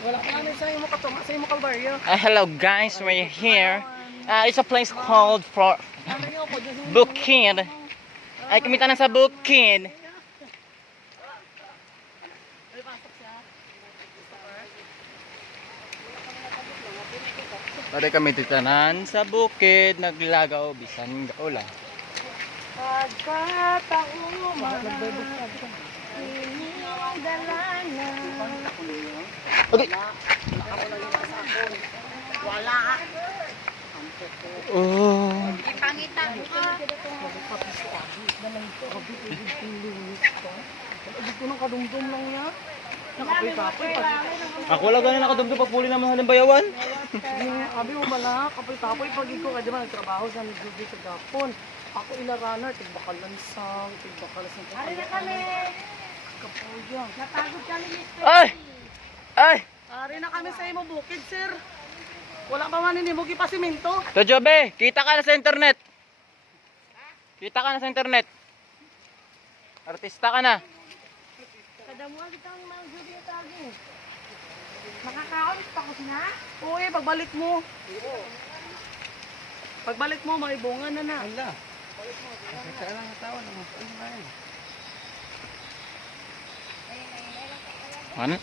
Wala ka namin sa imo katong, sa imo kalbaryo. Hello guys, we're here. It's a place called for Bukid. Ay, kumita na sa Bukid. Pwede kami titanan sa bukid, naglagaw, bisan gaula. Okay. Wala. Oh. Ipangita mo ka. Dito nang kadumdum lang niya. Nakapoy-kapoy. Ako wala ganun nakadumdum pag puli naman ng bayawan. Abi mo bala, kapoy-kapoy pag ko kaya diba nagtrabaho sa nagdugi sa Gapon. Ako ilarana, tigbakalansang. Ari na kami. Kapoy yan. Napagod kami ni Sir. Ay! Ay! Ari na kami sa imo bukid, sir. Wala pa man ni mo gipasimento. To Jobe, kita ka na sa internet. Kita ka na sa internet. Artista ka na. Kadamuan kitang mga jubi at agi. Makakaon pa ko na? Uy, pagbalik mo. Pagbalik mo, may bunga na na. Wala. Kaya lang natawa naman. Ano?